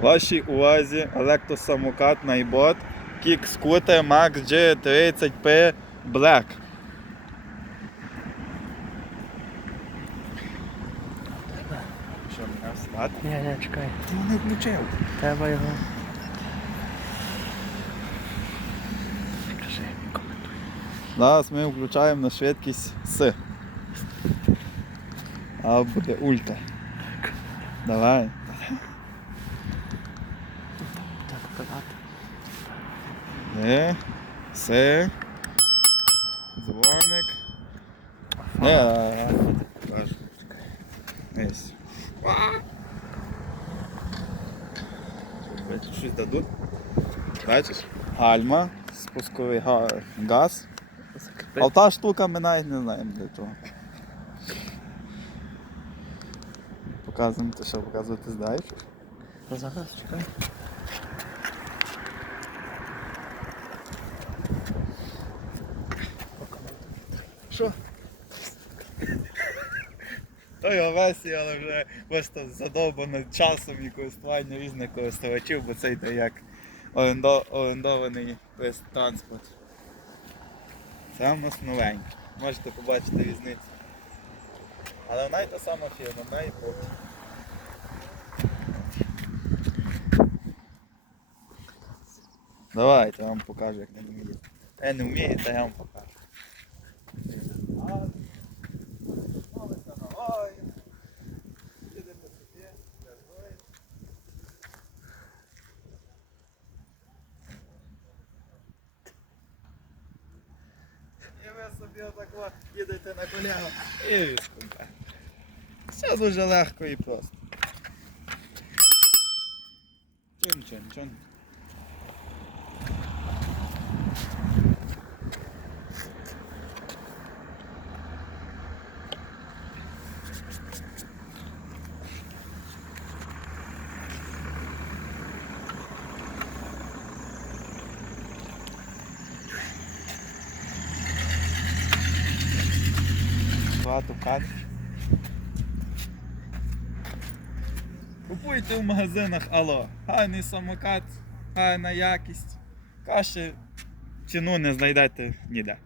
Вашій увазі електросамокат Найбот Kick Scooter Max G30P Black. Що, мене встати? Ні, ні, чекай. Ти не включив. Треба його. Кажи, коментуй. Зараз ми включаємо на швидкість С. А буде ульта. Давай. Треба показати. Е, С. Дзвоник. Не, а, покажу. Ось. Щось дадуть. Бачиш? Гальма, спусковий га- газ. Закріпи. Та штука ми навіть не знаємо для чого. Показуємо, ти що показувати знаєш? Зараз, чекай. Що? То його версія, але вже просто задовбано часом і користування різних користувачів, бо це йде як орендований весь транспорт. Це нас новенький. Можете побачити різницю. Але вона й та сама фірма, вона і бот. Давайте я вам покажу, як не вміє. Я не вмію, та я вам покажу. І ви собі отако їдете на колегу і відскупаєте. Все дуже легко і просто. Чин, Багато кадрів. Купуйте в магазинах Алло. гайний самокат, гайна якість. каші ціну не знайдете ніде.